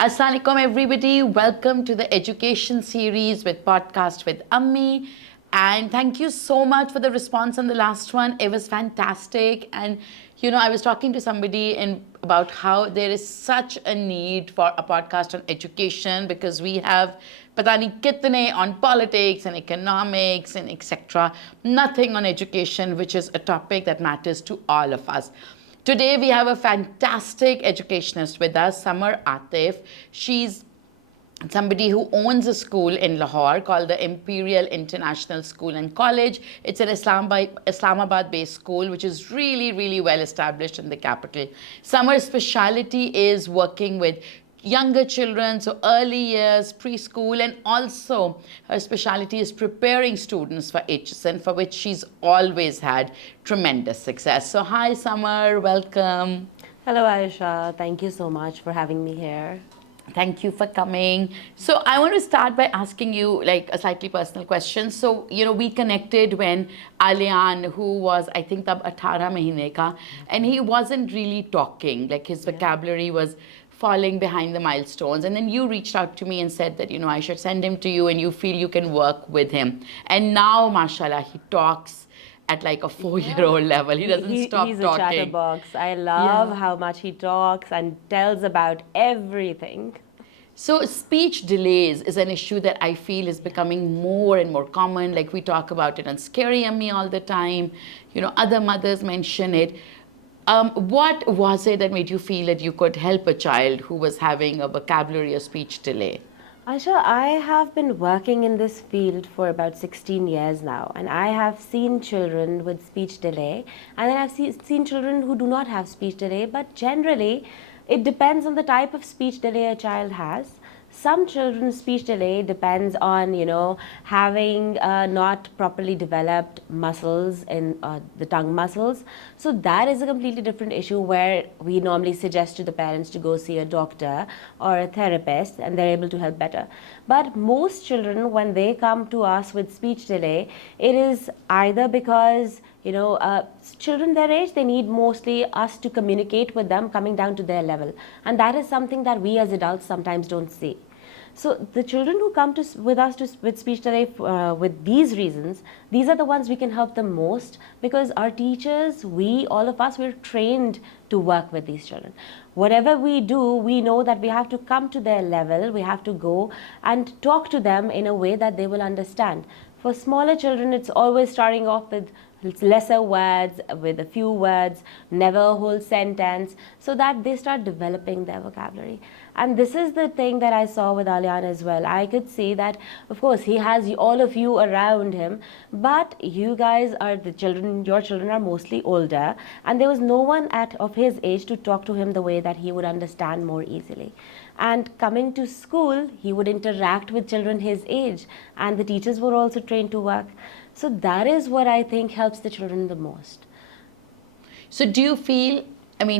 Assalamu alaikum everybody. Welcome to the education series with podcast with Ammi. And thank you so much for the response on the last one. It was fantastic. And I was talking to somebody about how there is such a need for a podcast on education because we have pata nahi kitne on politics and economics and etc. Nothing on education, which is a topic that matters to all of us. Today we have a fantastic educationist with us, Samar Atif. She's somebody who owns a school in Lahore called the Imperial International School and College. It's an Islamabad-based school which is really, really well established in the capital. Samar's speciality is working with younger children, so early years, preschool, and also her specialty is preparing students for HSN, for which she's always had tremendous success. So hi Samar, welcome. Hello Aisha, thank you so much for having me here. Thank you for coming. So I want to start by asking you like a slightly personal question. So, we connected when Alian, who was, I think, tab 18 mahine ka, and he wasn't really talking, like his vocabulary was falling behind the milestones. And then you reached out to me and said that, I should send him to you and you feel you can work with him. And now, mashallah, he talks at like a 4-year-old level. He doesn't stop talking. He's talking. a chatterbox. I love how much he talks and tells about everything. So speech delays is an issue that I feel is becoming more and more common. Like we talk about it on Scary Ammi all the time. Other mothers mention it. What was it that made you feel that you could help a child who was having a vocabulary or speech delay? Aisha, I have been working in this field for about 16 years now, and I have seen children with speech delay, and then I've seen children who do not have speech delay, but generally it depends on the type of speech delay a child has. Some children's speech delay depends on, having not properly developed muscles in the tongue muscles. So that is a completely different issue where we normally suggest to the parents to go see a doctor or a therapist and they're able to help better. But most children, when they come to us with speech delay, it is either because children their age, they need mostly us to communicate with them coming down to their level. And that is something that we as adults sometimes don't see. So the children who come with us with speech delay with these reasons, these are the ones we can help them most because our teachers, all of us, we're trained to work with these children. Whatever we do, we know that we have to come to their level, we have to go and talk to them in a way that they will understand. For smaller children, it's always starting off with lesser words, with a few words, never a whole sentence, so that they start developing their vocabulary. And this is the thing that I saw with Alian as well. I could see that, of course, he has all of you around him, but you guys are the children, your children are mostly older, and there was no one of his age to talk to him the way that he would understand more easily. And coming to school, he would interact with children his age, and the teachers were also trained to work. So that is what I think helps the children the most. So do you feel,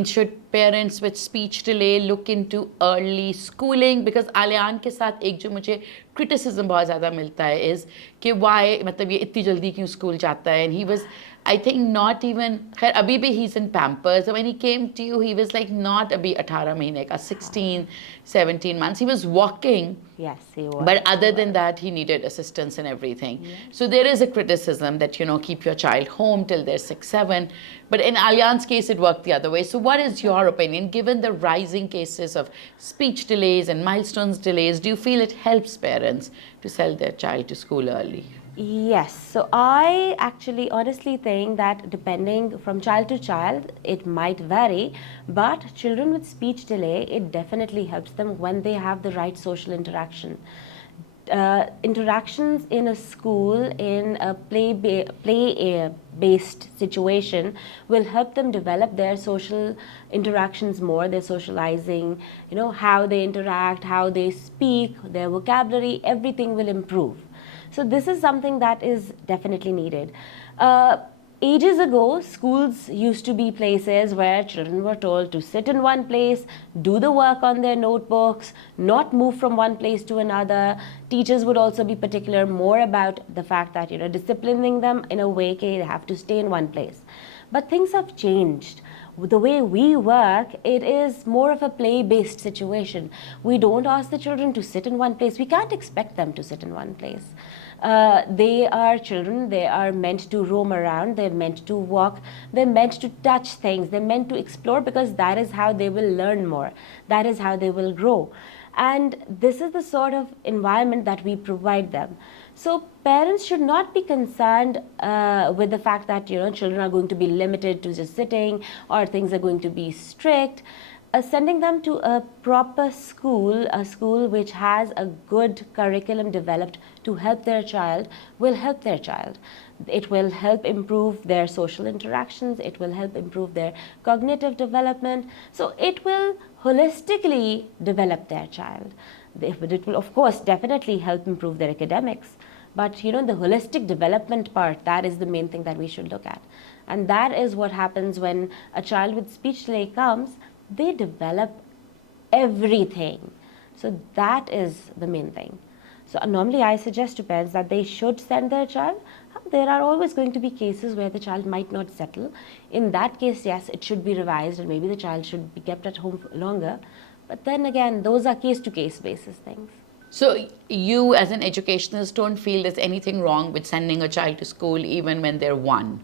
should parents with speech delay look into early schooling? Because Alian ke saath ek jo mujhe criticism bahut zyada milta hai is कि why मतलब ये इतनी जल्दी क्यों school जाता है? And he was, I think, not even, अभी भी he's in Pampers. So when he came to you, he was like not अभी 18 महीने का, 16, 17 months. He was walking. Yes, he was. But other than that, he needed assistance and everything. Yeah. So there is a criticism that, keep your child home till they're 6, 7. But in Alian's case, it worked the other way. So what is your opinion, given the rising cases of speech delays and milestones delays, do you feel it helps parents to send their child to school early? Yes. So I actually honestly think that depending from child to child, it might vary, but children with speech delay, it definitely helps them when they have the right social interaction. Interactions in a school, in a play-based situation will help them develop their social interactions more, their socializing, how they interact, how they speak, their vocabulary, everything will improve. So this is something that is definitely needed. Ages ago, schools used to be places where children were told to sit in one place, do the work on their notebooks, not move from one place to another. Teachers would also be particular more about the fact that, disciplining them in a way that they have to stay in one place. But things have changed. the way we work, it is more of a play-based situation. We don't ask the children to sit in one place. We can't expect them to sit in one place. They are children. They are meant to roam around. They're meant to walk. They're meant to touch things. They're meant to explore, because that is how they will learn more. That is how they will grow. And this is the sort of environment that we provide them. So parents should not be concerned with the fact that children are going to be limited to just sitting, or things are going to be strict. Sending them to a proper school, a school which has a good curriculum developed to help their child, will help their child. It will help improve their social interactions. It will help improve their cognitive development. So it will holistically develop their child. It will, of course, definitely help improve their academics. But the holistic development part, that is the main thing that we should look at. And that is what happens when a child with speech delay comes. They develop everything. So that is the main thing. So normally I suggest to parents that they should send their child. There are always going to be cases where the child might not settle. In that case, yes, it should be revised, and maybe the child should be kept at home longer. But then again, those are case-to-case basis things. So you as an educationist don't feel there's anything wrong with sending a child to school even when they're 1?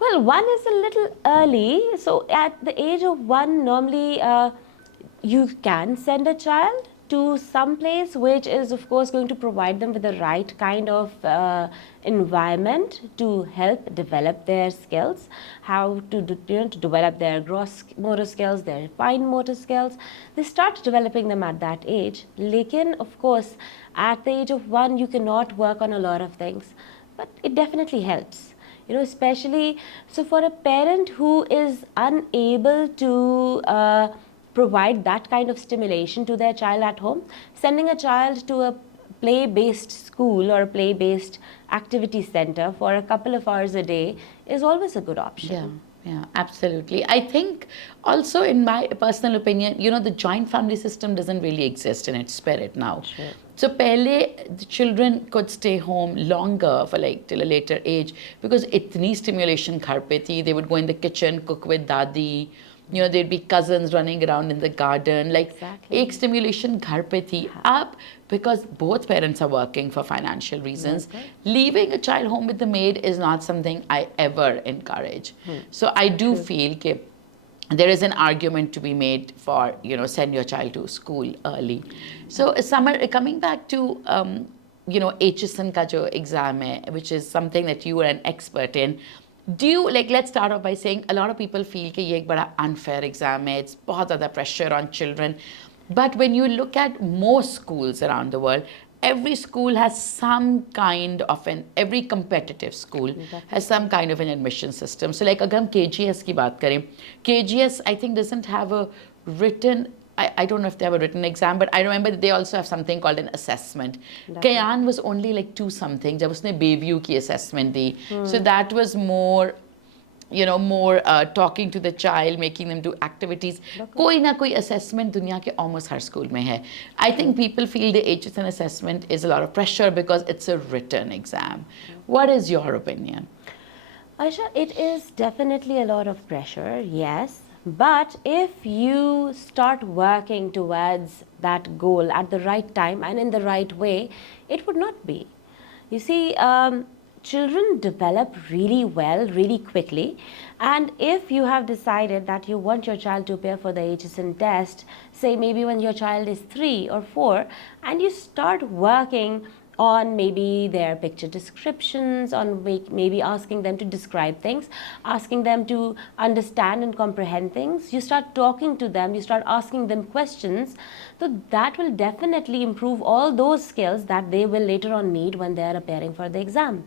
Well, 1 is a little early. So at the age of 1, normally you can send a child to some place which is, of course, going to provide them with the right kind of environment to help develop their skills, how to develop their gross motor skills, their fine motor skills. They start developing them at that age. Lekin, of course, at the age of 1, you cannot work on a lot of things, but it definitely helps. Especially, so for a parent who is unable to provide that kind of stimulation to their child at home, sending a child to a play-based school or a play-based activity center for a couple of hours a day is always a good option. Yeah, absolutely. I think also, in my personal opinion, the joint family system doesn't really exist in its spirit now. Sure. So pehle the children could stay home longer for till a later age, because itni stimulation ghar pe thi. They would go in the kitchen, cook with dadi. There'd be cousins running around in the garden. Exactly. Ek stimulation ghar pe thi. Ab, because both parents are working for financial reasons, leaving a child home with the maid is not something I ever encourage. So I do feel that there is an argument to be made for, send your child to school early. So Samar, coming back to, HSN ka jo exam hai, which is something that you are an expert in. Do you, let's start off by saying a lot of people feel that ये एक बड़ा unfair exam है, it's बहुत ज़्यादा pressure on children. But when you look at most schools around the world, every school has some kind of every competitive school has some kind of an admission system. So अगर हम KGS की बात करें, KGS I think doesn't have a written, I don't know if they have a written exam, but I remember that they also have something called an assessment. Kayan was only 2 something, जब उसने Bayview की assessment the. So that was more, more talking to the child, making them do activities. कोई ना कोई assessment दुनिया के almost हर school में है. I think people feel the HSN assessment is a lot of pressure because it's a written exam. What is your opinion? Aisha, it is definitely a lot of pressure, yes. But if you start working towards that goal at the right time and in the right way, it would not be. You see, children develop really well, really quickly. And if you have decided that you want your child to appear for the HSN test, say maybe when your child is 3 or 4, and you start working on maybe their picture descriptions, on maybe asking them to describe things, asking them to understand and comprehend things. You start talking to them, you start asking them questions. So that will definitely improve all those skills that they will later on need when they are appearing for the exam.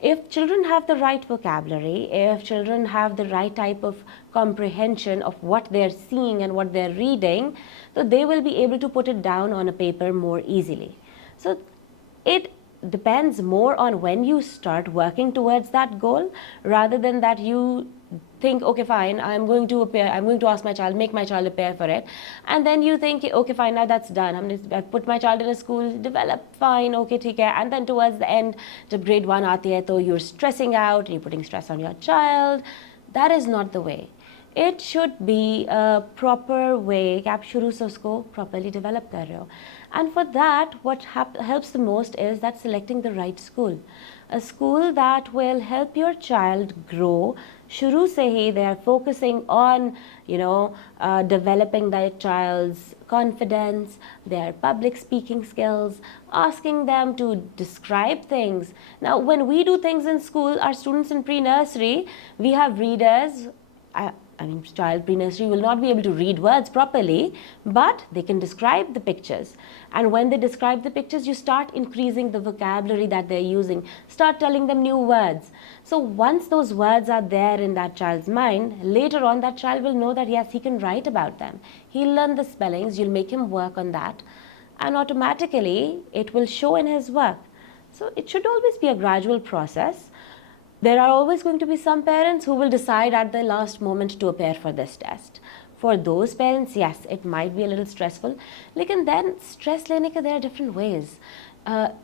If children have the right vocabulary, if children have the right type of comprehension of what they're seeing and what they're reading, so they will be able to put it down on a paper more easily. So it depends more on when you start working towards that goal, rather than that you think, okay, fine, I'm going to ask my child, make my child appear for it. And then you think, okay, fine, now that's done. I've put my child in a school, develop, fine, okay, theek hai. And then towards the end, jab grade 1 aati hai, to you're stressing out, you're putting stress on your child. That is not the way. It should be a proper way कि आप शुरू से उसको properly develop कर रहे हो. And for that, what helps the most is that selecting the right school. A school that will help your child grow. शुरू से ही they are focusing on, developing their child's confidence, their public speaking skills, asking them to describe things. Now, when we do things in school, our students in pre-nursery, we have readers. I mean, child pre-nursery will not be able to read words properly, but they can describe the pictures. And when they describe the pictures, you start increasing the vocabulary that they're using, start telling them new words. So once those words are there in that child's mind, later on that child will know that yes, he can write about them. He'll learn the spellings, you'll make him work on that, and automatically it will show in his work. So it should always be a gradual process. There are always going to be some parents who will decide at the last moment to appear for this test. For those parents, yes, it might be a little stressful. Lekin then stress lene ke there are different ways.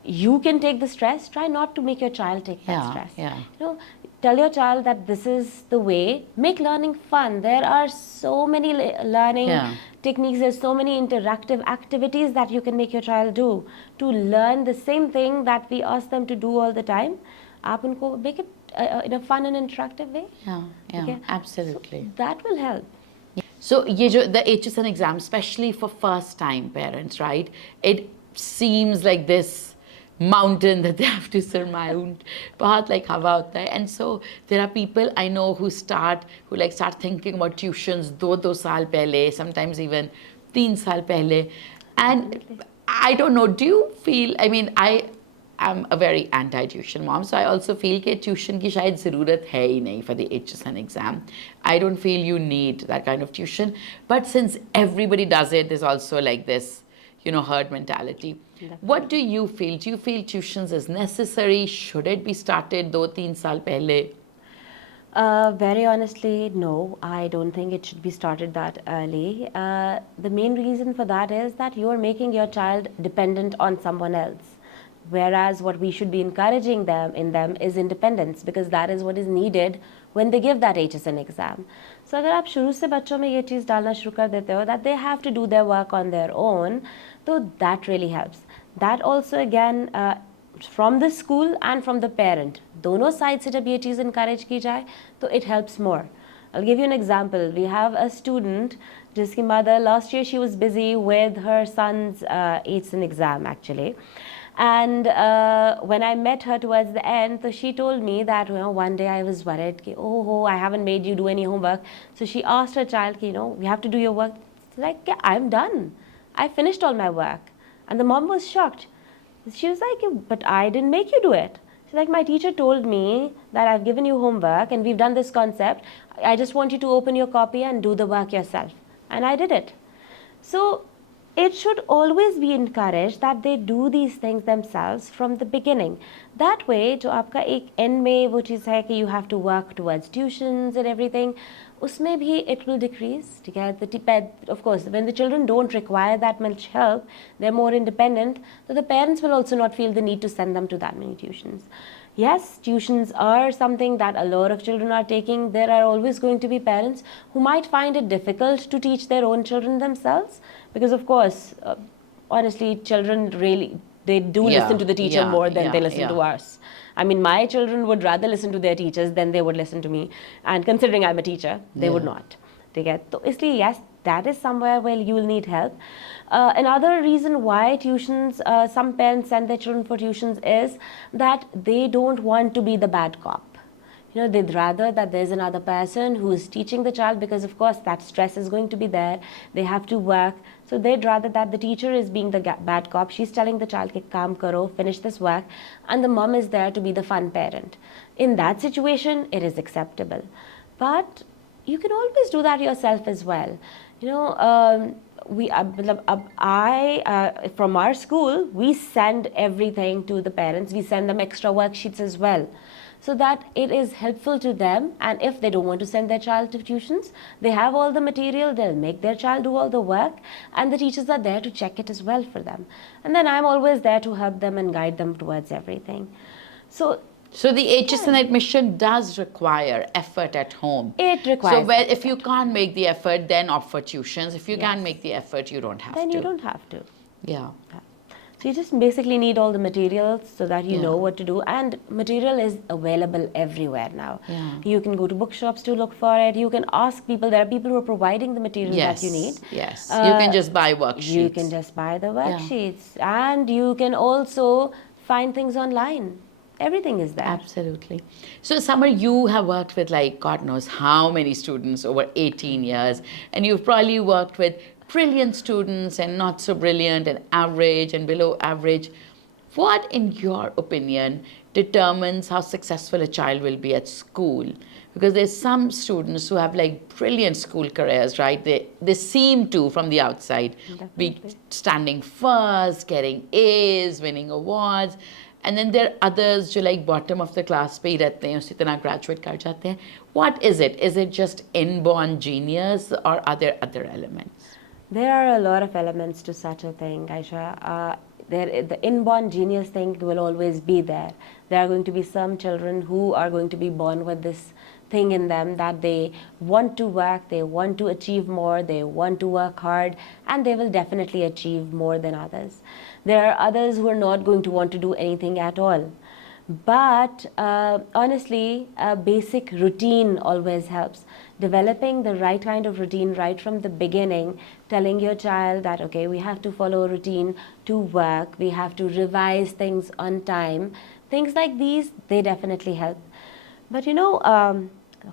You can take the stress. Try not to make your child take that stress. Tell your child that this is the way. Make learning fun. There are so many learning techniques. There's so many interactive activities that you can make your child do to learn the same thing that we ask them to do all the time. आप उनको make it in a fun and interactive way. Okay? Absolutely. So that will help. So the HSN exam, especially for first time parents, right? It seems like this mountain that they have to surmount. बहुत like हवा होता है. And so there are people I know who start thinking about tuitions 2 साल पहले, sometimes even 3 साल पहले. And I don't know, do you feel, I mean, I'm a very anti-tuition mom, so I also feel that tuition ki shayad zarurat hai hi nahi for the HSN exam. I don't feel you need that kind of tuition. But since everybody does it, there's also like this, herd mentality. Definitely. What do you feel? Do you feel tuitions is necessary? Should it be started 2-3 saal pehle? Very honestly, no. I don't think it should be started that early. The main reason for that is that you're making your child dependent on someone else. Whereas what we should be encouraging them is independence, because that is what is needed when they give that HSN exam. So अगर आप शुरू से बच्चों में ये चीज़ डालना शुरू कर देते हो that they have to do their work on their own, so that really helps. That also again from the school and from the parent, दोनों side से जब ये चीज़ encourage की जाए, तो it helps more. I'll give you an example. We have a student, जिसकी mother last year she was busy with her son's HSN exam actually. And when I met her towards the end, so she told me that one day I was worried, ki, I haven't made you do any homework. So she asked her child, we have to do your work. It's like, I'm done. I finished all my work. And the mom was shocked. She was like, but I didn't make you do it. She's like, my teacher told me that I've given you homework and we've done this concept. I just want you to open your copy and do the work yourself. And I did it. So it should always be encouraged that they do these things themselves from the beginning. That way, जो आपका एक end में वो चीज़ है कि you have to work towards tuitions and everything, उसमें भी it will decrease. ठीक है? Of course, when the children don't require that much help, they're more independent, so the parents will also not feel the need to send them to that many tuitions. Yes, tuitions are something that a lot of children are taking. There are always going to be parents who might find it difficult to teach their own children themselves. Because of course, honestly, children really, they do listen to the teacher more than they listen to us. I mean, my children would rather listen to their teachers than they would listen to me. And considering I'm a teacher, they would not. So, yes, that is somewhere where you will need help. Another reason why tuitions, some parents send their children for tuitions is that they don't want to be the bad cop. They'd rather that there's another person who is teaching the child, because of course that stress is going to be there. They have to work. So they'd rather that the teacher is being the bad cop. She's telling the child, kaam karo, finish this work. And the mom is there to be the fun parent. In that situation, it is acceptable. But you can always do that yourself as well. From our school, we send everything to the parents. We send them extra worksheets as well, so that it is helpful to them. And if they don't want to send their child to tuitions, they have all the material, they'll make their child do all the work, and the teachers are there to check it as well for them. And then I'm always there to help them and guide them towards everything. So So the HSN admission does require effort at home. It requires So well, effort. if you can't make the effort, then opt for tuitions. If you can't Yes. make the effort, you don't have Then to. you don't have to. Yeah. So you just basically need all the materials so that you Yeah. know what to do, and material is available everywhere now. Yeah. You can go to bookshops to look for it. You can ask people. There are people who are providing the material that you need. Yes. You can just buy You can worksheets. just buy the Yeah. worksheets, and you can also find things online. Everything is there. Absolutely. So, Samar, you have worked with like God knows how many students over 18 years, and you've probably worked with brilliant students and not so brilliant and average and below average. What, in your opinion, determines how successful a child will be at school? Because there's some students who have like brilliant school careers, right? They seem to, from the outside, be Definitely. standing first, getting A's, winning awards. And then there are others जो like bottom of the class पे ही रहते हैं उसी तरह graduate कर जाते हैं. What is it? Is it just inborn genius or are there other elements? There are a lot of elements to such a thing, Aisha. The inborn genius thing will always be there. There are going to be some children who are going to be born with this thing in them that they want to work, they want to achieve more, they want to work hard, and they will definitely achieve more than others. There are others who are not going to want to do anything at all. But honestly, a basic routine always helps. Developing the right kind of routine right from the beginning, telling your child that, okay, we have to follow a routine to work, we have to revise things on time. Things like these, they definitely help. But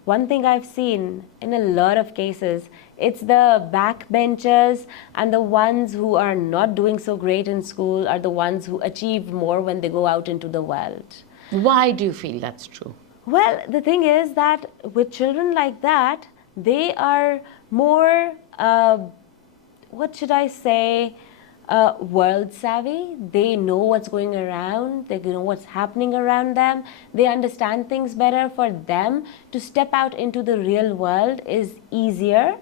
one thing I've seen in a lot of cases, it's the backbenchers and the ones who are not doing so great in school are the ones who achieve more when they go out into the world. Why do you feel that's true? Well, the thing is that with children like that, they are more, what should I say, world savvy. They know what's going around, they know what's happening around them, they understand things better. For them to step out into the real world is easier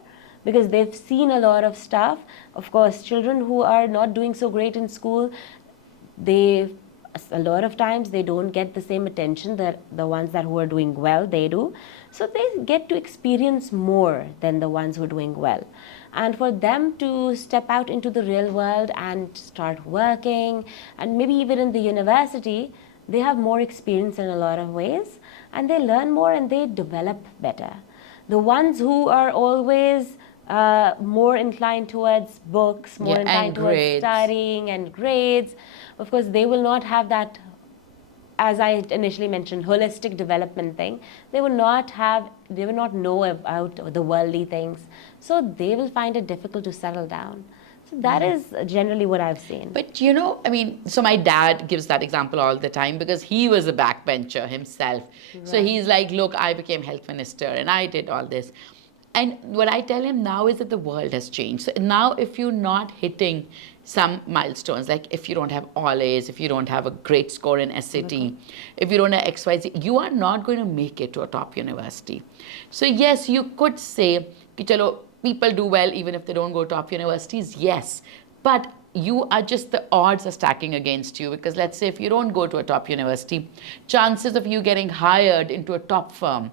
because they've seen a lot of stuff. Of course, children who are not doing so great in school, they a lot of times they don't get the same attention that the ones that who are doing well they do, so they get to experience more than the ones who are doing well. And for them to step out into the real world and start working, and maybe even in the university, they have more experience in a lot of ways, and they learn more and they develop better. The ones who are always more inclined towards books, more Yeah, inclined and towards grades. studying and grades, of course, they will not have that, as I initially mentioned, holistic development thing. They will not know about the worldly things. So they will find it difficult to settle down. So that is generally what I've seen. But I mean, so my dad gives that example all the time because he was a backbencher himself. So he's like, look, I became health minister and I did all this. And what I tell him now is that the world has changed. So now, if you're not hitting some milestones, like if you don't have all A's, if you don't have a great score in SAT, if you don't have XYZ, you are not going to make it to a top university. So, yes, you could say, ki chalo, people do well even if they don't go to top universities. Yes. But you are just, the odds are stacking against you because let's say if you don't go to a top university, chances of you getting hired into a top firm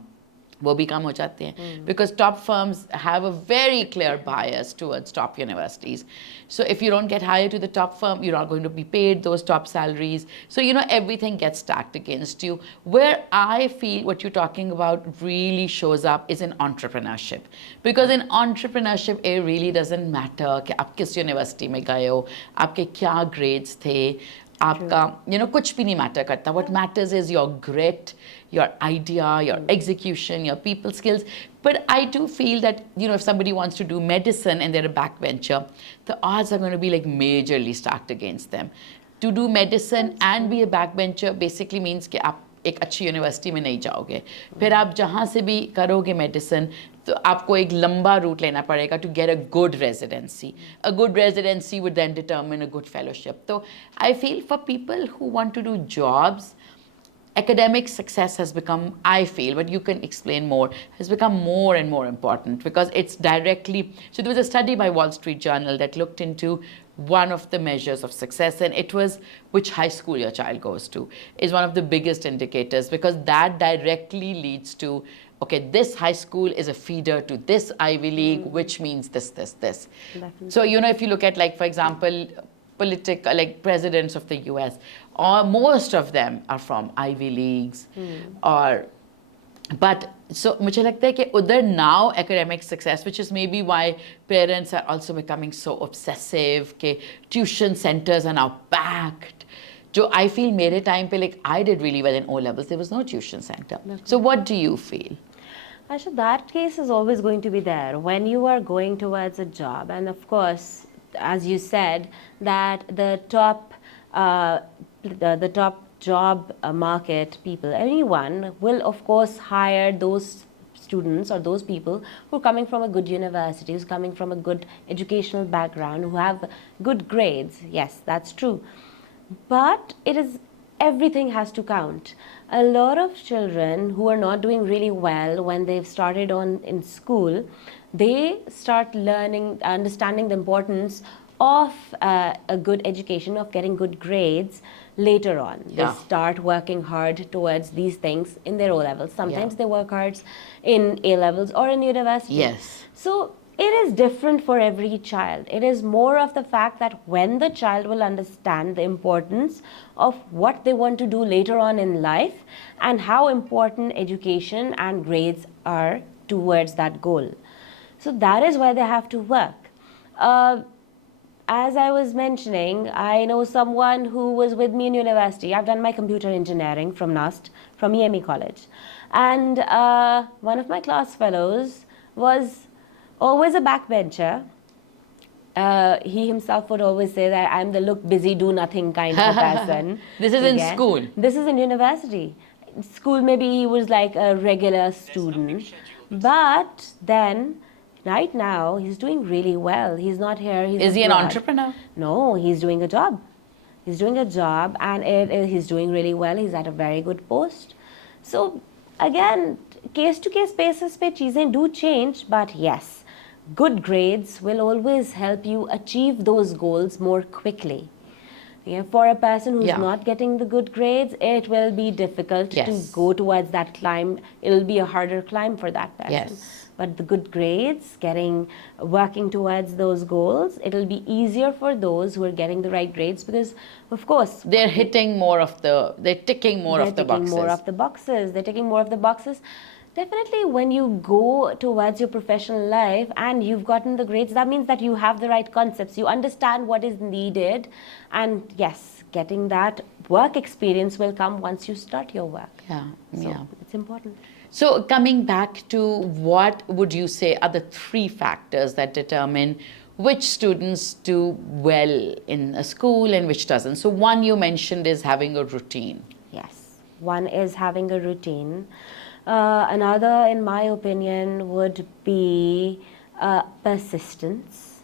वो भी कम हो जाते हैं because top firms have a very clear bias towards top universities. So if you don't get hired to the top firm, you're not going to be paid those top salaries. So everything gets stacked against you. Where I feel what you're talking about really shows up is in entrepreneurship, because in entrepreneurship it really doesn't matter कि आप किस university में गए हो, आपके क्या grades थे, आपका कुछ भी नहीं मैटर करता. What matters is your grit, your idea, your execution, your people skills. But I do feel that if somebody wants to do medicine and they're a backbencher, the odds are going to be like majorly stacked against them. To do medicine and be a backbencher basically means कि आप एक अच्छी university में नहीं जाओगे. फिर आप जहाँ से भी करोगे मेडिसिन तो आपको एक लंबा रूट लेना पड़ेगा to get a good residency. A good residency would then determine a good fellowship. So I feel for people who want to do jobs, academic success has become, I feel, but you can explain more, has become more and more important because it's directly. So there was a study by Wall Street Journal that looked into one of the measures of success, and it was which high school your child goes to is one of the biggest indicators, because that directly leads to, okay, this high school is a feeder to this Ivy League, which means this, this, this. Definitely. So, if you look at, like, for example, political, like presidents of the US, or most of them are from Ivy Leagues, or but so मुझे लगता है कि उधर now academic success, which is maybe why parents are also becoming so obsessive कि tuition centers are now packed. जो I feel मेरे time पे, like, I did really well in O levels, there was no tuition center. So what do you feel? Aisha, that case is always going to be there when you are going towards a job. And of course, as you said, that the top job market people, anyone will of course hire those students or those people who are coming from a good university, who's coming from a good educational background, who have good grades. Yes, that's true. But everything has to count. A lot of children who are not doing really well when they've started in school, they start understanding the importance of a good education, of getting good grades later on. Yeah. They start working hard towards these things in their O levels. Sometimes Yeah. they work hard in A levels or in university. Yes. So it is different for every child. It is more of the fact that when the child will understand the importance of what they want to do later on in life and how important education and grades are towards that goal. So that is why they have to work. As I was mentioning, I know someone who was with me in university. I've done my computer engineering from NUST, from EME College. And one of my class fellows was always a backbencher. He himself would always say that I'm the look busy, do nothing kind of a person. This is in school. This is in university. School, maybe he was like a regular student. But then, right now, he's doing really well. He's not here. Is he an entrepreneur? No, he's doing a job. He's doing a job and he's doing really well. He's at a very good post. So, again, case to case basis pe cheezein do change, but yes, good grades will always help you achieve those goals more quickly. Yeah, for a person who's not getting the good grades, it will be difficult to go towards that climb. It'll be a harder climb for that person. Yes. But the good grades, working towards those goals, it'll be easier for those who are getting the right grades because, of course, they're ticking more of the boxes. They're ticking more of the boxes. Definitely, when you go towards your professional life and you've gotten the grades, that means that you have the right concepts. You understand what is needed. And yes, getting that work experience will come once you start your work. So it's important. So coming back to what would you say are the three factors that determine which students do well in a school and which doesn't? So one you mentioned is having a routine. Yes, one is having a routine. Another, in my opinion, would be persistence.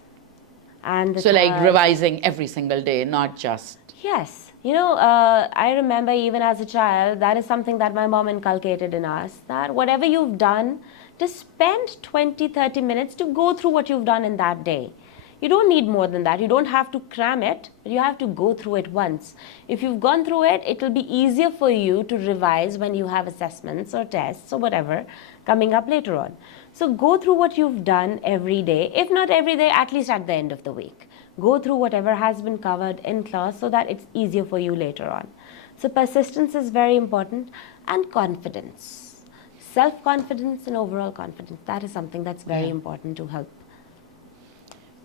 And so like revising every single day, not just... Yes. I remember even as a child, that is something that my mom inculcated in us, that whatever you've done, just spend 20, 30 minutes to go through what you've done in that day. You don't need more than that. You don't have to cram it, but you have to go through it once. If you've gone through it, it will be easier for you to revise when you have assessments or tests or whatever coming up later on. So go through what you've done every day. If not every day, at least at the end of the week. Go through whatever has been covered in class so that it's easier for you later on. So persistence is very important, and confidence. Self-confidence and overall confidence. That is something that's very important to help.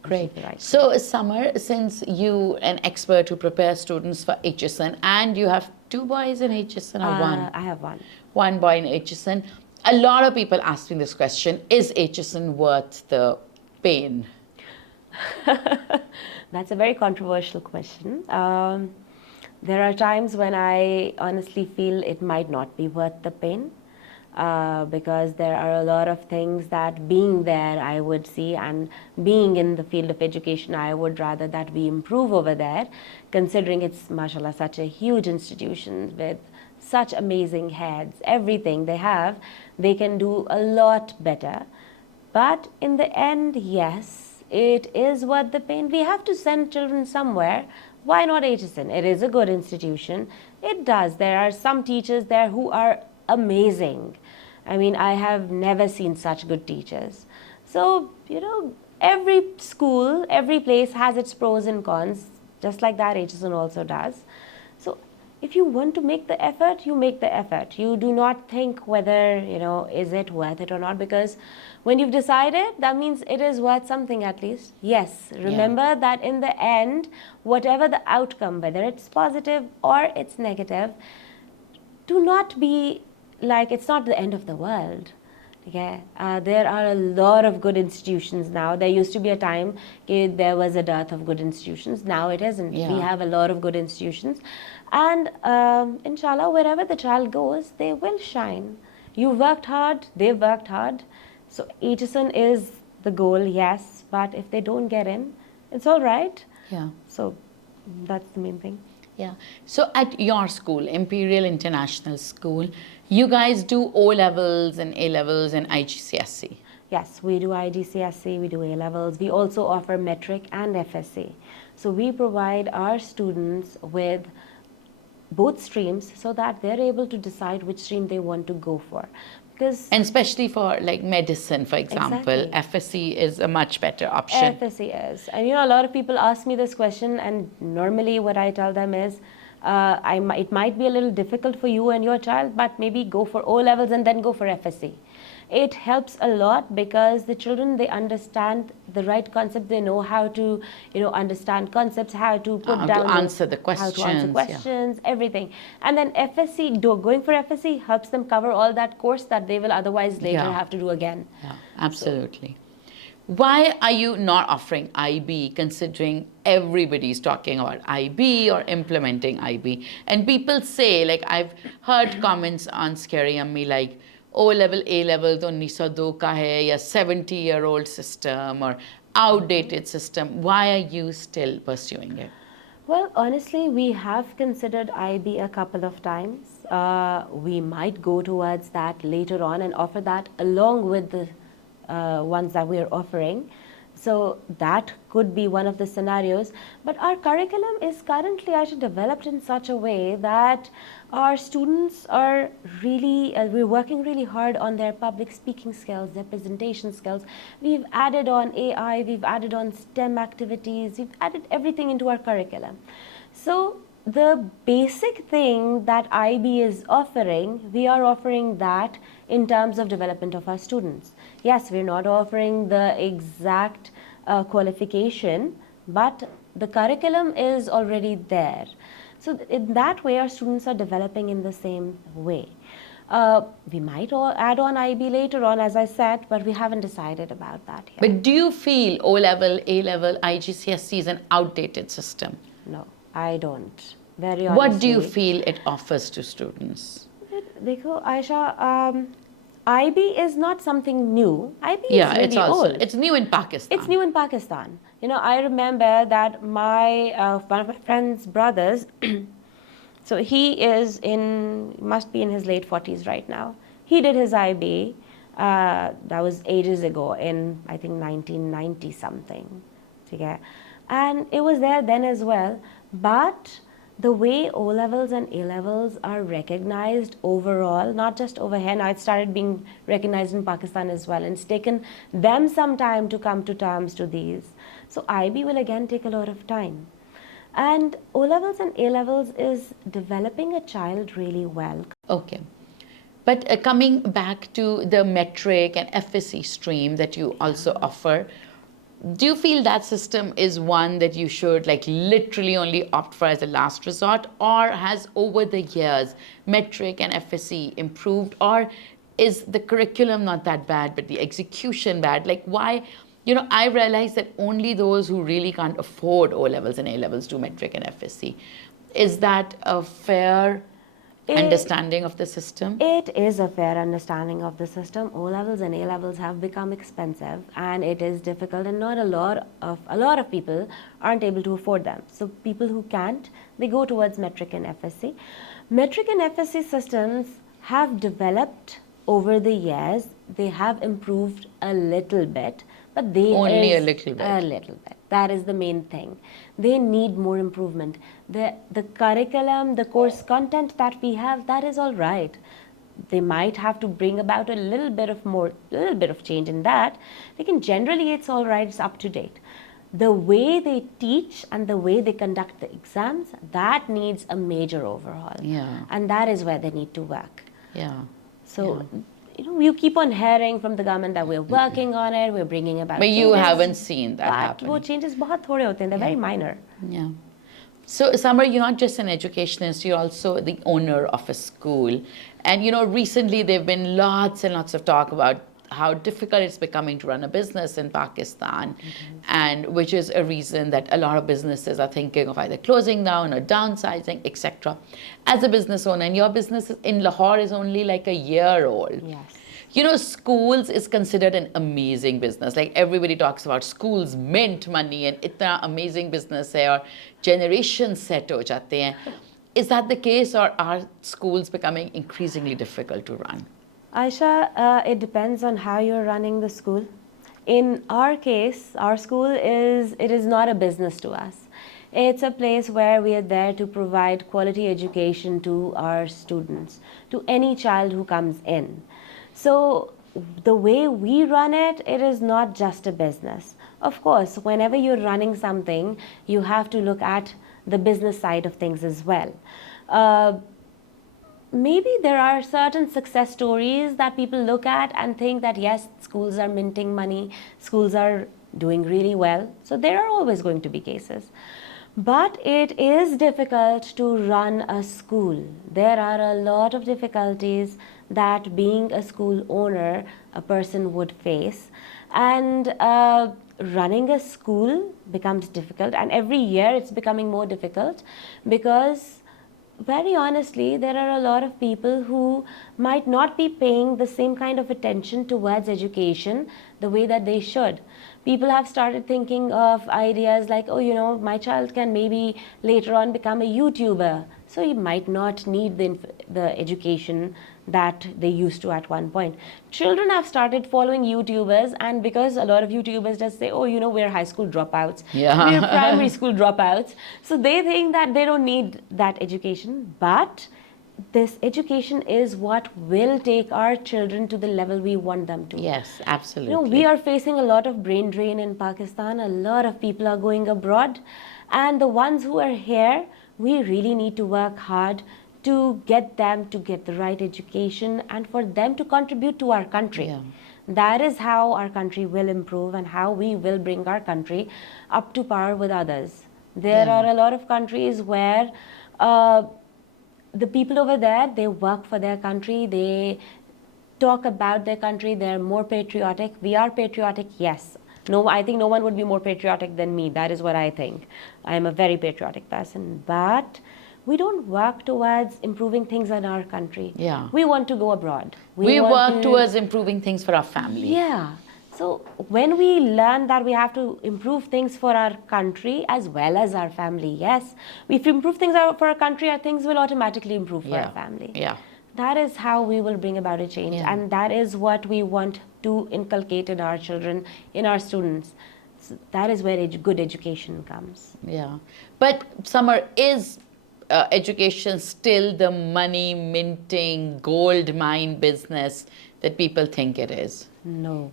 Great. So Samar, since you an expert who prepares students for HSN, and you have two boys in HSN or one? I have one. One boy in HSN. A lot of people asking this question, is HSN worth the pain? That's a very controversial question. There are times when I honestly feel it might not be worth the pain because there are a lot of things that being there I would see, and being in the field of education I would rather that we improve over there, considering it's mashallah such a huge institution with such amazing heads, everything they have, they can do a lot better. But in the end, yes, it is worth the pain. We have to send children somewhere. Why not HSN? It is a good institution. It does. There are some teachers there who are amazing. I mean, I have never seen such good teachers. So, every school, every place has its pros and cons, just like that HSN also does. So, if you want to make the effort, you make the effort. You do not think whether, is it worth it or not, because when you've decided, that means it is worth something at least. Yes, remember that in the end, whatever the outcome, whether it's positive or it's negative, do not be like it's not the end of the world. Okay, there are a lot of good institutions now. There used to be a time there was a dearth of good institutions. Now it isn't. Yeah. We have a lot of good institutions, and inshallah, wherever the child goes, they will shine. You worked hard, they've worked hard. So HSN is the goal, yes, but if they don't get in, it's all right. Yeah. So that's the main thing. Yeah. So at your school, Imperial International School, you guys do O levels and A levels and IGCSE. Yes, we do IGCSE, we do A levels. We also offer metric and FSC. So we provide our students with both streams so that they're able to decide which stream they want to go for. Because And especially for like medicine, for example, Exactly. FSC is a much better option. FSC is. And a lot of people ask me this question, and normally what I tell them is, it might be a little difficult for you and your child, but maybe go for O levels and then go for FSC. It helps a lot because the children, they understand the right concept. They know how to, understand concepts, how to put How down to answer the how to answer questions, yeah. questions, everything. And then FSC, going for FSC helps them cover all that course that they will otherwise later Yeah. have to do again. Yeah, absolutely. Why are you not offering IB considering everybody's talking about IB or implementing IB? And people say, like I've heard comments on Scary Ammi like, O level, A level to 1902 ka hai, ya 70-year-old system or outdated system. Why are you still pursuing it? Well, honestly, we have considered IB a couple of times. We might go towards that later on and offer that along with the ones that we are offering. So that could be one of the scenarios. But our curriculum is currently actually developed in such a way that our students are really, we're working really hard on their public speaking skills, their presentation skills. We've added on AI, we've added on STEM activities, we've added everything into our curriculum. So the basic thing that IB is offering, we are offering that in terms of development of our students. Yes, we're not offering the exact qualification, but the curriculum is already there. So in that way, our students are developing in the same way. We might add on IB later on, as I said, but we haven't decided about that yet. But do you feel O level, A level, IGCSE is an outdated system? No, I don't. Very honestly. What do you feel it offers to students? Dekho, Aisha, IB is not something new. IB Yeah, is really it's also old. it's new in Pakistan. It's new in Pakistan. I remember that one of my friend's brothers, so he must be in his late 40s right now. He did his IB, that was ages ago in, I think, 1990 something. Okay? And it was there then as well. But the way O levels and A levels are recognized overall, not just over here, now it started being recognized in Pakistan as well, and it's taken them some time to come to terms to these. So IB will again take a lot of time. And O levels and A levels is developing a child really well. Okay. But coming back to the metric and FSC stream that you also offer, do you feel that system is one that you should like literally only opt for as a last resort, or has over the years metric and FSC improved, or is the curriculum not that bad but the execution bad? Like why, I realize that only those who really can't afford O levels and A levels do metric and FSC. Is that a fair understanding of the system? It is a fair understanding of the system. O levels and A levels have become expensive, and it is difficult, and not a lot of people aren't able to afford them. So people who can't, they go towards metric and FSC. Metric and FSC systems have developed over the years. They have improved a little bit, but they Only a is little bit. a little bit. That is the main thing. They need more improvement. The curriculum, the course content that we have, that is all right. They might have to bring about a little bit of change in that. Like generally, it's all right. It's up to date. The way they teach and the way they conduct the exams, that needs a major overhaul. Yeah. And that is where they need to work. Yeah. So, you keep on hearing from the government that we're working on it, we're bringing about But changes. you haven't seen that But happen. वो changes बहुत थोड़े होते हैं, they're very minor. Yeah. So, Samar, you're not just an educationist, you're also the owner of a school. And, recently there have been lots and lots of talk about how difficult it's becoming to run a business in Pakistan, and which is a reason that a lot of businesses are thinking of either closing down or downsizing, etc. As a business owner, and your business in Lahore is only like a year old. Yes. Schools is considered an amazing business. Like everybody talks about schools mint money and itna amazing business hai aur generations set ho jate hain. Is that the case, or are schools becoming increasingly difficult to run? Aisha, it depends on how you're running the school. In our case, our school is not a business to us. It's a place where we are there to provide quality education to our students, to any child who comes in. So the way we run it, it is not just a business. Of course, whenever you're running something, you have to look at the business side of things as well. Maybe there are certain success stories that people look at and think that yes, schools are minting money, schools are doing really well. So there are always going to be cases. But it is difficult to run a school. There are a lot of difficulties that being a school owner, a person would face. And running a school becomes difficult, and every year it's becoming more difficult because very honestly, there are a lot of people who might not be paying the same kind of attention towards education the way that they should. People have started thinking of ideas like, oh, my child can maybe later on become a YouTuber. So you might not need the education that they used to at one point. Children have started following YouTubers, and because a lot of YouTubers just say, oh, we're high school dropouts, we're primary school dropouts, so they think that they don't need that education. But this education is what will take our children to the level we want them to. Yes, absolutely. We are facing a lot of brain drain in Pakistan. A lot of people are going abroad, and the ones who are here, we really need to work hard to get them to get the right education and for them to contribute to our country. Yeah. That is how our country will improve and how we will bring our country up to par with others. There are a lot of countries where the people over there, they work for their country, they talk about their country, they're more patriotic. We are patriotic, yes. No, I think no one would be more patriotic than me. That is what I think. I am a very patriotic person. But we don't work towards improving things in our country. Yeah. We want to go abroad. We work towards improving things for our family. Yeah. So when we learn that we have to improve things for our country as well as our family, yes. If we improve things for our country, our things will automatically improve for our family. Yeah. That is how we will bring about a change. Yeah. And that is what we want to inculcate in our children, in our students. So that is where good education comes. Yeah. But Samar, is education still the money minting gold mine business that people think it is? No,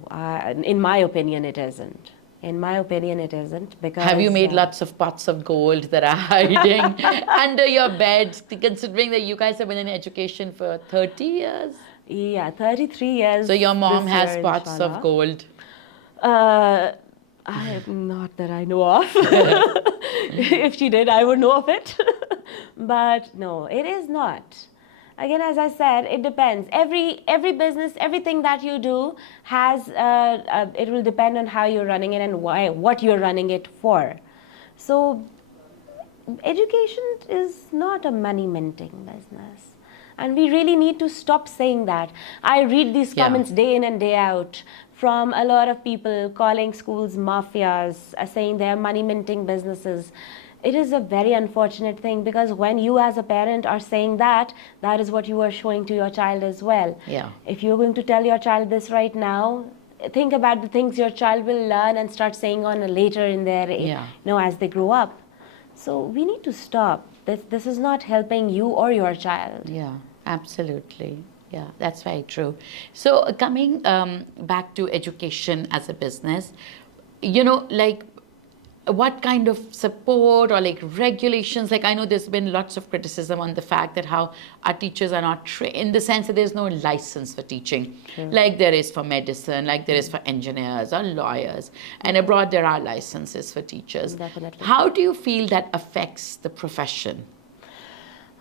in my opinion, it isn't. In my opinion, it isn't, because... Have you made lots of pots of gold that are hiding under your bed, considering that you guys have been in education for 30 years? Yeah, 33 years. So your mom this has year, pots inshallah. of gold? Not that I know of. If she did, I would know of it. But no, it is not. Again, as I said, it depends. Every business, everything that you do has, it will depend on how you're running it and what you're running it for. So education is not a money minting business. And we really need to stop saying that. I read these comments day in and day out from a lot of people calling schools mafias, saying they're money minting businesses. It is a very unfortunate thing, because when you as a parent are saying that, that is what you are showing to your child as well. Yeah. If you're going to tell your child this right now, think about the things your child will learn and start saying on later in their, Yeah. as they grow up. So we need to stop. This is not helping you or your child. Yeah, absolutely. Yeah, that's very true. So, coming back to education as a business, like what kind of support or like regulations? Like, I know there's been lots of criticism on the fact that how our teachers are not trained in the sense that there's no license for teaching, like there is for medicine, like there is for engineers or lawyers. And abroad, there are licenses for teachers. Definitely. How do you feel that affects the profession?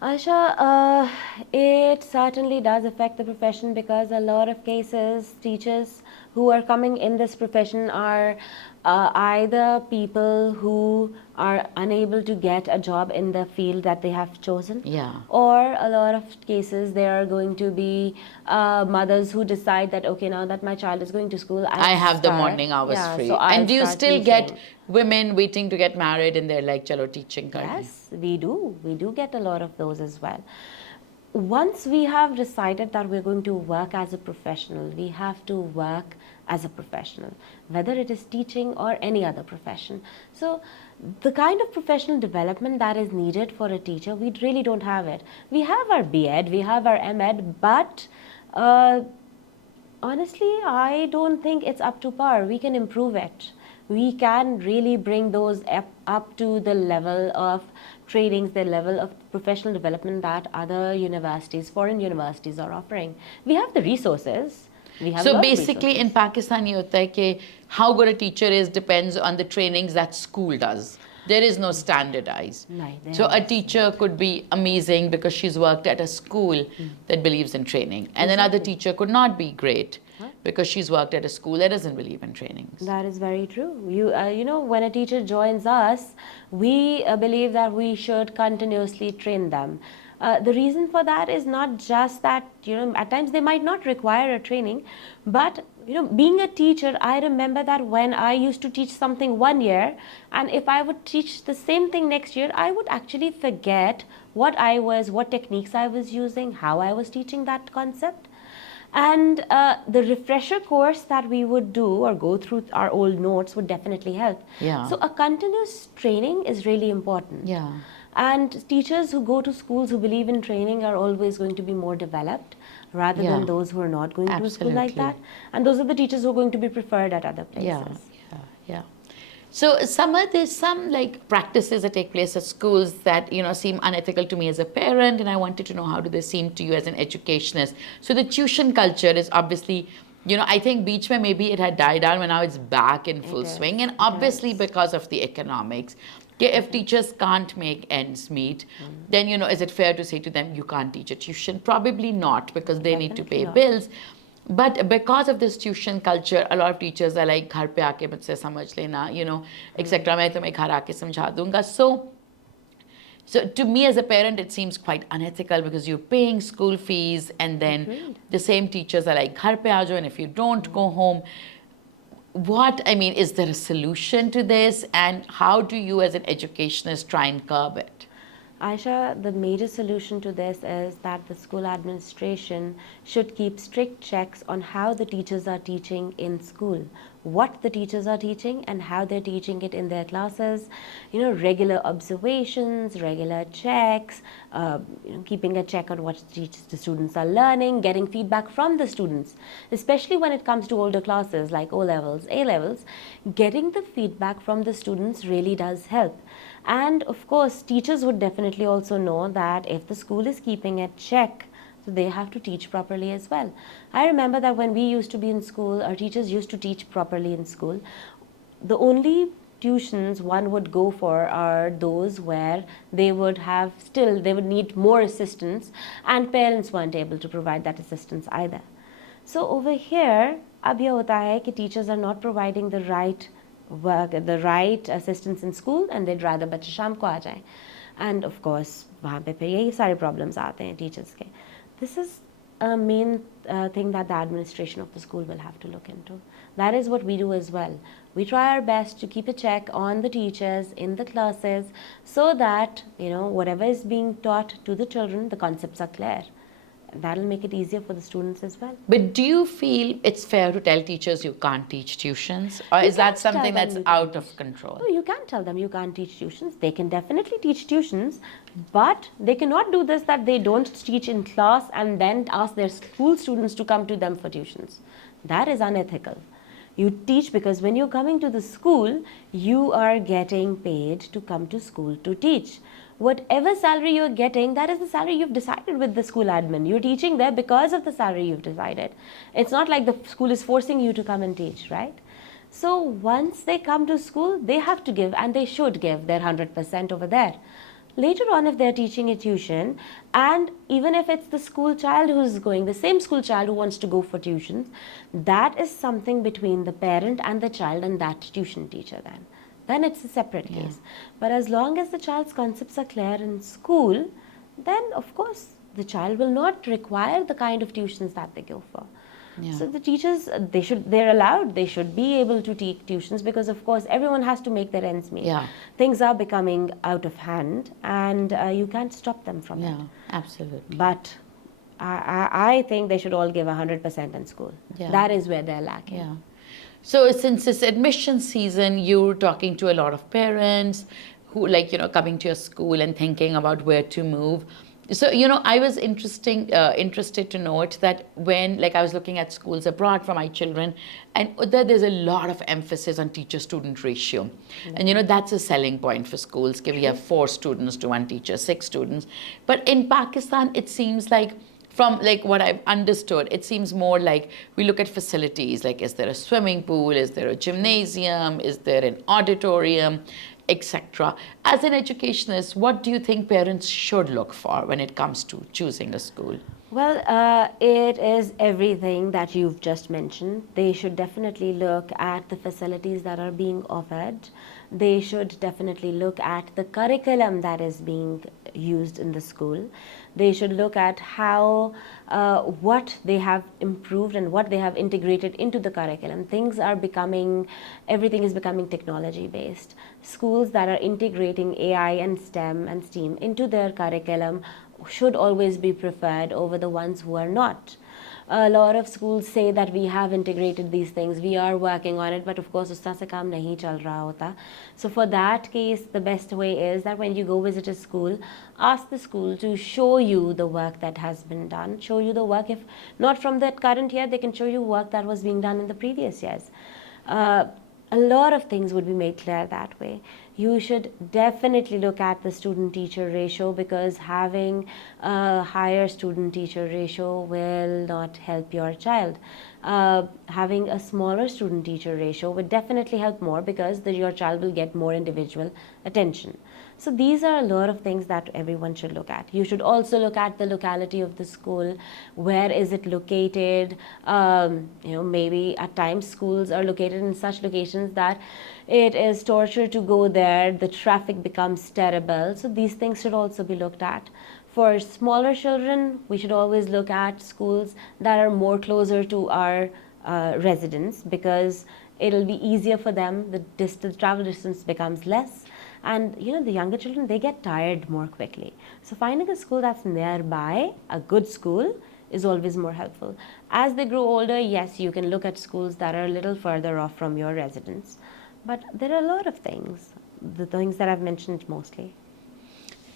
Aisha, it certainly does affect the profession because a lot of cases, teachers who are coming in this profession are either people who are unable to get a job in the field that they have chosen. Yeah. Or a lot of cases, there are going to be mothers who decide that, okay, now that my child is going to school, I have the morning hours free. So And do you start still get teaching. women waiting to get married and they're like, chalo, teaching kar rahe hain." Yes, we do. We do get a lot of those as well. Once we have decided that we're going to work as a professional, we have to work as a professional, whether it is teaching or any other profession. So the kind of professional development that is needed for a teacher, we really don't have it. We have our B.Ed, we have our M.Ed, but honestly, I don't think it's up to par. We can improve it. We can really bring those up to the level of trainings, the level of professional development that other universities, foreign universities are offering. We have the resources. We have a So lot of basically in resources. Pakistan, ये होता है कि how good a teacher is depends on the trainings that school does. There is no standardized. Right, there So a is. teacher could be amazing because she's worked at a school that believes in training. And another teacher could not be great because she's worked at a school that doesn't believe in trainings. That is very true. When a teacher joins us, we believe that we should continuously train them. The reason for that is not just that, at times they might not require a training, but, being a teacher, I remember that when I used to teach something one year, and if I would teach the same thing next year, I would actually forget what techniques I was using, how I was teaching that concept. And the refresher course that we would do or go through our old notes would definitely help. Yeah. So a continuous training is really important. Yeah. And teachers who go to schools who believe in training are always going to be more developed rather Yeah. than those who are not going to a school like Absolutely. that. And those are the teachers who are going to be preferred at other places. Yeah, yeah. So, Samar, there's some like practices that take place at schools that seem unethical to me as a parent, and I wanted to know how do they seem to you as an educationist. So, the tuition culture is obviously, I think beach mein maybe it had died down, but now it's back in full swing, and obviously because of the economics. Okay, if teachers can't make ends meet, then is it fair to say to them you can't teach a tuition? Probably not, because they need to pay Definitely not. bills. But because of this tuition culture, a lot of teachers are like, घर पे आके मुझसे समझ लेना, etc. मैं तुम्हें घर आके समझा दूंगा. So to me as a parent, it seems quite unethical because you're paying school fees and then the same teachers are like, घर पे आ जाओ, and if you don't go home. Is there a solution to this, and how do you as an educationist try and curb it? Aisha, the major solution to this is that the school administration should keep strict checks on how the teachers are teaching in school, what the teachers are teaching and how they're teaching it in their classes, regular observations, regular checks, keeping a check on what the students are learning, getting feedback from the students, especially when it comes to older classes like O-levels, A-levels, getting the feedback from the students really does help. And of course, teachers would definitely also know that if the school is keeping a check, so they have to teach properly as well. I remember that when we used to be in school, our teachers used to teach properly in school. The only tuitions one would go for are those where they would need more assistance, and parents weren't able to provide that assistance either. So over here, अब ये होता है कि teachers are not providing the right work, the right assistance in school, and they'd rather बच्चे शाम को आ जाएं. And of course, वहाँ पे फिर यही सारे problems आते हैं teachers के. This is a main thing that the administration of the school will have to look into. That is what we do as well. We try our best to keep a check on the teachers in the classes so that, whatever is being taught to the children, the concepts are clear. that'll make it easier for the students as well. But do you feel it's fair to tell teachers you can't teach tuitions? Or You is that can't tell something them that's you can't out of teach. control? No, you can't tell them you can't teach tuitions. They can definitely teach tuitions, but they cannot do this that they don't teach in class and then ask their school students to come to them for tuitions. That is unethical. You teach because when you're coming to the school, you are getting paid to come to school to teach. Whatever salary you're getting, that is the salary you've decided with the school admin. You're teaching there because of the salary you've decided. It's not like the school is forcing you to come and teach, right? So once they come to school, they have to give, and they should give their 100% over there. Later on, if they're teaching a tuition, and even if it's the school child who's going, the same school child who wants to go for tuitions, that is something between the parent and the child and that tuition teacher then it's a separate case. But as long as the child's concepts are clear in school, then of course the child will not require the kind of tuitions that they go for. Yeah. So the teachers, they're allowed, they should be able to take tuitions because of course everyone has to make their ends meet. Yeah. Things are becoming out of hand, and you can't stop them from it. Yeah, absolutely. But I think they should all give 100% in school. Yeah. That is where they're lacking. Yeah. So since it's admission season, you're talking to a lot of parents who coming to your school and thinking about where to move. So, I was interested to note that when, I was looking at schools abroad for my children, and there's a lot of emphasis on teacher-student ratio. And, that's a selling point for schools. We have 4 students to 1 teacher, 6 students. But in Pakistan, it seems like, from what I've understood, it seems more like we look at facilities, is there a swimming pool, is there a gymnasium, is there an auditorium, etc. As an educationist, what do you think parents should look for when it comes to choosing a school? Well, it is everything that you've just mentioned. They should definitely look at the facilities that are being offered. They should definitely look at the curriculum that is being used in the school. They should look at how, what they have improved and what they have integrated into the curriculum. Everything is becoming technology based. Schools that are integrating AI and STEM and STEAM into their curriculum should always be preferred over the ones who are not. A lot of schools say that we have integrated these things, we are working on it, but of course uska se kaam nahi chal raha hota. So for that case, the best way is that when you go visit a school, ask the school to show you the work that has been done, show you the work, if not from that current year, they can show you work that was being done in the previous years. A lot of things would be made clear that way. You should definitely look at the student-teacher ratio, because having a higher student-teacher ratio will not help your child. Having a smaller student-teacher ratio would definitely help more, because your child will get more individual attention. So these are a lot of things that everyone should look at. You should also look at the locality of the school. Where is it located? Maybe at times schools are located in such locations that it is torture to go there. The traffic becomes terrible. So these things should also be looked at. For smaller children, we should always look at schools that are more closer to our residents, because it'll be easier for them. The travel distance becomes less. And the younger children, they get tired more quickly. So finding a school that's nearby, a good school, is always more helpful. As they grow older, yes, you can look at schools that are a little further off from your residence. But there are a lot of things, the things that I've mentioned mostly.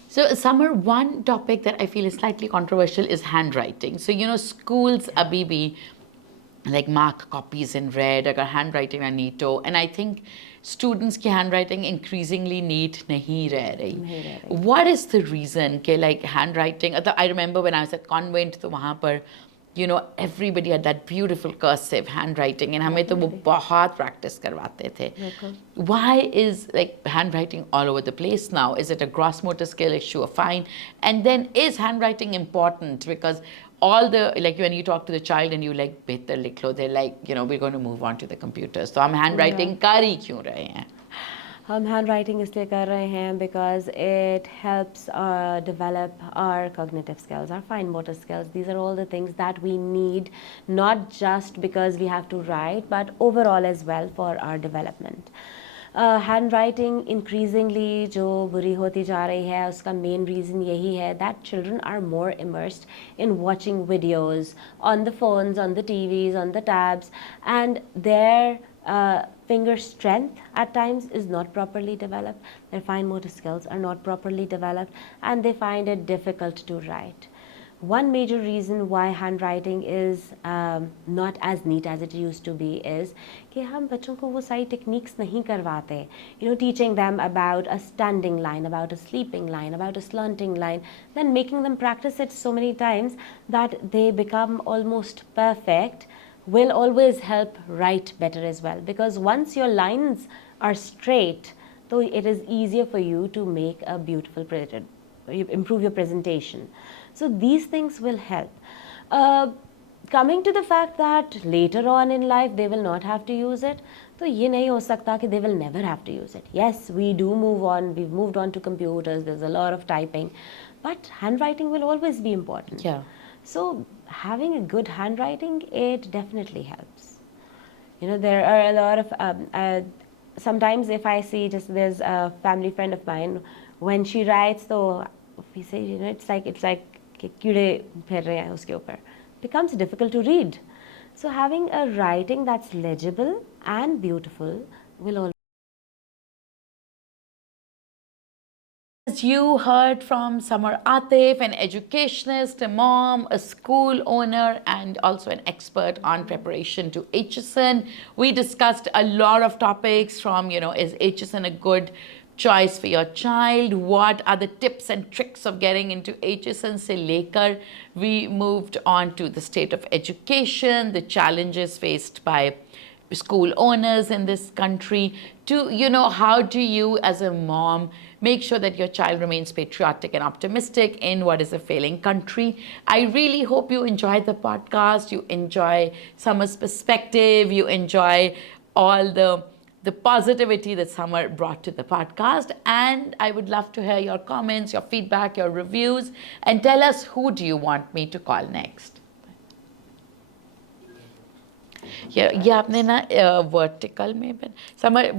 So, Samar, one topic that I feel is slightly controversial is handwriting. So, schools abhi bhi mark copies in red, agar handwriting na neat ho, and I think students ki handwriting increasingly neat nahi reh rahi. What is the reason ke handwriting? I remember when I was at convent, to wahan par, everybody had that beautiful cursive handwriting, and hame to wo bahut practice karwate the. Why is handwriting all over the place now? Is it a gross motor skill issue, or fine? And then is handwriting important? Because all the, when you talk to the child and you behtar likh lo, they're we're going to move on to the computers. So hum handwriting kar hi kyun rahe hain? हम handwriting इसलिए कर रहे हैं because it helps develop our cognitive skills, our fine motor skills. These are all the things that we need, not just because we have to write, but overall as well for our development. Handwriting increasingly जो बुरी होती जा रही है उसका main reason यही है that children are more immersed in watching videos on the phones, on the TVs, on the tabs, and their finger strength at times is not properly developed. Their fine motor skills are not properly developed, and they find it difficult to write. One major reason why handwriting is not as neat as it used to be is कि हम बच्चों को वो सारी techniques नहीं करवाते. Teaching them about a standing line, about a sleeping line, about a slanting line, then making them practice it so many times that they become almost perfect will always help write better as well. Because once your lines are straight, so it is easier for you to make a beautiful improve your presentation. So these things will help. Coming to the fact that later on in life they will not have to use it, तो ये नहीं हो सकता कि they will never have to use it. Yes, we do move on. We've moved on to computers. There's a lot of typing, but handwriting will always be important. Yeah. So having a good handwriting, it definitely helps. There are a lot of sometimes if I see there's a family friend of mine, when she writes, so we say, it's like कीड़े फिर रहे हैं उसके ऊपर, becomes difficult to read. So having a writing that's legible and beautiful will always. As you heard from Samar Atif, an educationist, a mom, a school owner, and also an expert on preparation to HSN, we discussed a lot of topics from, is HSN a good choice for your child? What are the tips and tricks of getting into HSN se lekar? We moved on to the state of education, the challenges faced by school owners in this country, to how do you as a mom make sure that your child remains patriotic and optimistic in what is a failing country. I really hope you enjoyed the podcast, you enjoy Samar's perspective, you enjoy all the positivity that Samar brought to the podcast, and I would love to hear your comments, your feedback, your reviews, and tell us who do you want me to call next. ये आपने ना vertical में Samar